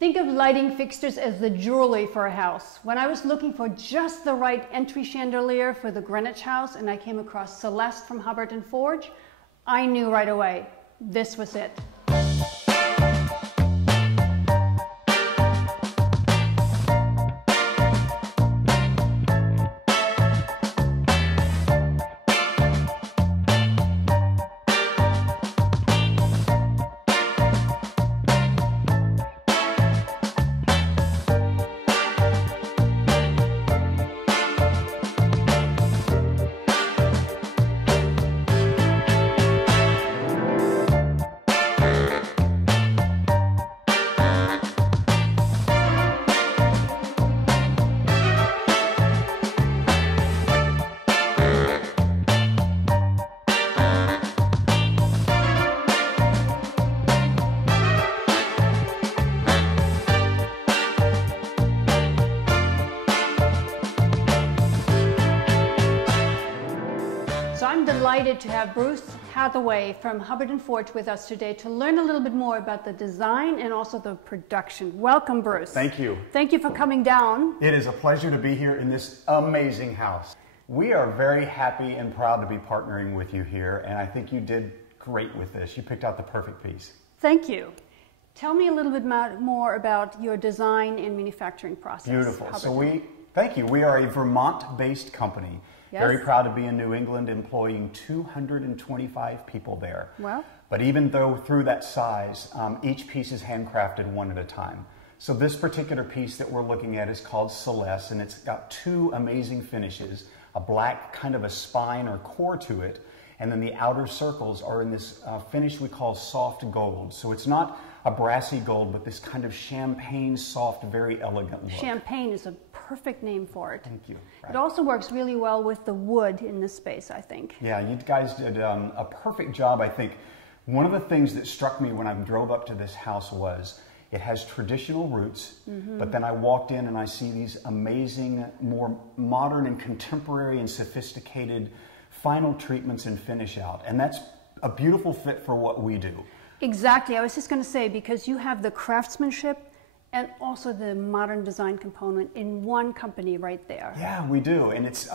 Think of lighting fixtures as the jewelry for a house. When I was looking for just the right entry chandelier for the Greenwich house and I came across Celeste from Hubbard & Forge, I knew right away this was it. I'm delighted to have Bruce Hathaway from Hubbard & Forge with us today to learn a little bit more about the design and also the production. Welcome, Bruce. Thank you. Thank you for coming down. It is a pleasure to be here in this amazing house. We are very happy and proud to be partnering with you here, and I think you did great with this. You picked out the perfect piece. Thank you. Tell me a little bit more about your design and manufacturing process. Beautiful. Thank you. We are a Vermont-based company. Yes. Very proud to be in New England, employing 225 people there. Well, but even though through that size, each piece is handcrafted one at a time. So this particular piece that we're looking at is called Celeste, and it's got two amazing finishes, a black kind of a spine or core to it, and then the outer circles are in this finish we call soft gold. So it's not a brassy gold, but this kind of champagne soft, very elegant look. Champagne is a perfect name for it. Thank you. Right. It also works really well with the wood in this space, I think. Yeah, you guys did a perfect job, I think. One of the things that struck me when I drove up to this house was it has traditional roots, but then I walked in and I see these amazing, more modern and contemporary and sophisticated final treatments and finish out. And that's a beautiful fit for what we do. Exactly. I was just going to say, because you have the craftsmanship and also the modern design component in one company right there. Yeah, we do. And it's,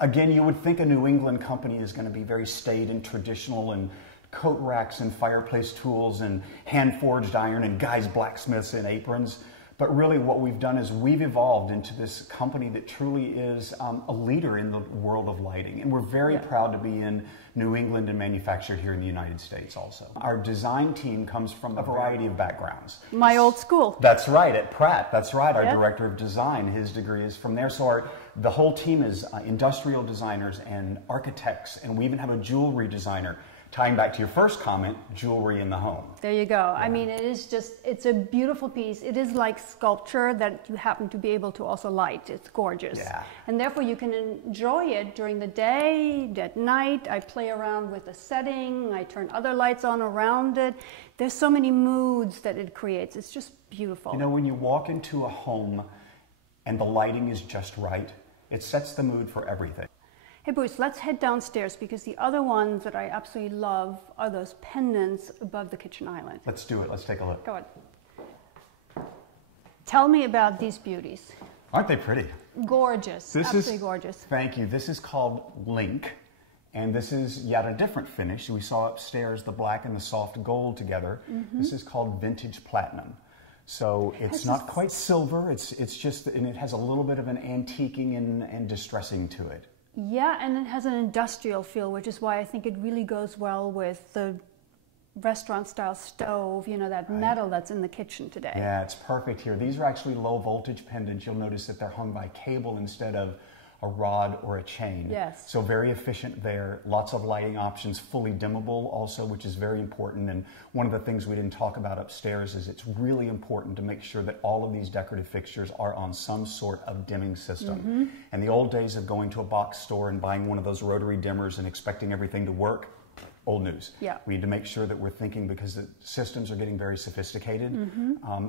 again, you would think a New England company is going to be very staid and traditional and coat racks and fireplace tools and hand-forged iron and guys blacksmiths in aprons. But really what we've done is we've evolved into this company that truly is a leader in the world of lighting. And we're very proud to be in New England and manufactured here in the United States also. Our design team comes from a variety of backgrounds. My old school. That's right, at Pratt. That's right, our director of design. His degree is from there. So the whole team is industrial designers and architects, and we even have a jewelry designer. Tying back to your first comment, jewelry in the home. There you go. Yeah. I mean, it is just, it's a beautiful piece. It is like sculpture that you happen to be able to also light. It's gorgeous. Yeah. And therefore you can enjoy it during the day, at night. I play around with the setting. I turn other lights on around it. There's so many moods that it creates. It's just beautiful. You know, when you walk into a home and the lighting is just right, it sets the mood for everything. Hey Bruce, let's head downstairs because the other ones that I absolutely love are those pendants above the kitchen island. Let's do it. Let's take a look. Go on. Tell me about these beauties. Aren't they pretty? Gorgeous. Absolutely gorgeous. Thank you. This is called Link, and this is yet a different finish. We saw upstairs the black and the soft gold together. This is called Vintage Platinum. So it's not quite silver. It's just, and it has a little bit of an antiquing and distressing to it. Yeah, and it has an industrial feel, which is why I think it really goes well with the restaurant-style stove, you know, that metal that's in the kitchen today. Yeah, it's perfect here. These are actually low-voltage pendants. You'll notice that they're hung by cable instead of a rod or a chain. Yes. So very efficient there. Lots of lighting options, fully dimmable also, which is very important. And one of the things we didn't talk about upstairs is it's really important to make sure that all of these decorative fixtures are on some sort of dimming system. And the old days of going to a box store and buying one of those rotary dimmers and expecting everything to work, old news. Yeah. We need to make sure that we're thinking, because the systems are getting very sophisticated,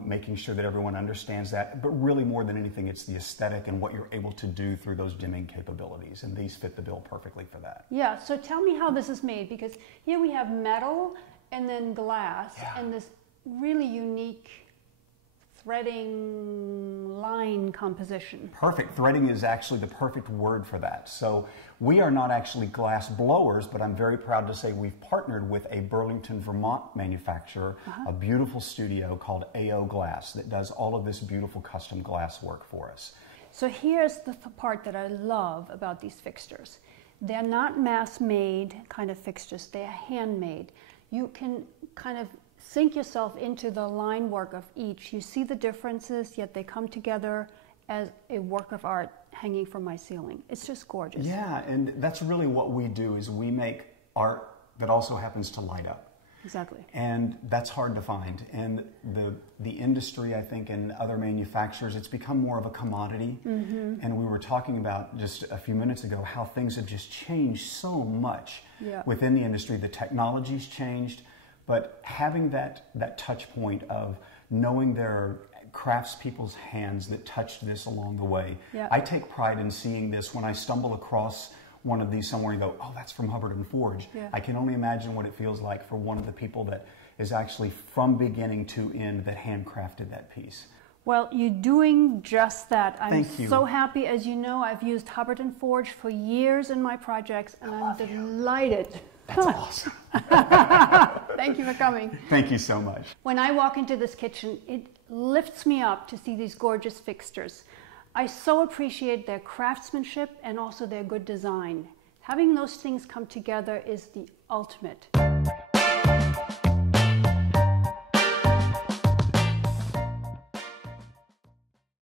making sure that everyone understands that. But really more than anything, it's the aesthetic and what you're able to do through those dimming capabilities. And these fit the bill perfectly for that. Yeah, so tell me how this is made, because here we have metal and then glass and this really unique threading line composition. Perfect. Threading is actually the perfect word for that. So we are not actually glass blowers, but I'm very proud to say we've partnered with a Burlington, Vermont manufacturer, a beautiful studio called AO Glass that does all of this beautiful custom glass work for us. So here's the part that I love about these fixtures. They're not mass-made kind of fixtures, they're handmade. You can kind of sink yourself into the line work of each. You see the differences, yet they come together as a work of art hanging from my ceiling. It's just gorgeous. Yeah, and that's really what we do, is we make art that also happens to light up. Exactly. And that's hard to find. And the industry, I think, and other manufacturers, it's become more of a commodity. And we were talking about just a few minutes ago how things have just changed so much within the industry. The technology's changed, but having that touch point of knowing there are craftspeople's hands that touched this along the way. I take pride in seeing this when I stumble across one of these somewhere and go, oh, that's from Hubbard and Forge. I can only imagine what it feels like for one of the people that is actually from beginning to end that handcrafted that piece. Well, you're doing just that. I'm Thank you. so happy. As you know, I've used Hubbard and Forge for years in my projects, and I'm delighted. That's awesome. Thank you for coming. Thank you so much. When I walk into this kitchen, it lifts me up to see these gorgeous fixtures. I so appreciate their craftsmanship and also their good design. Having those things come together is the ultimate.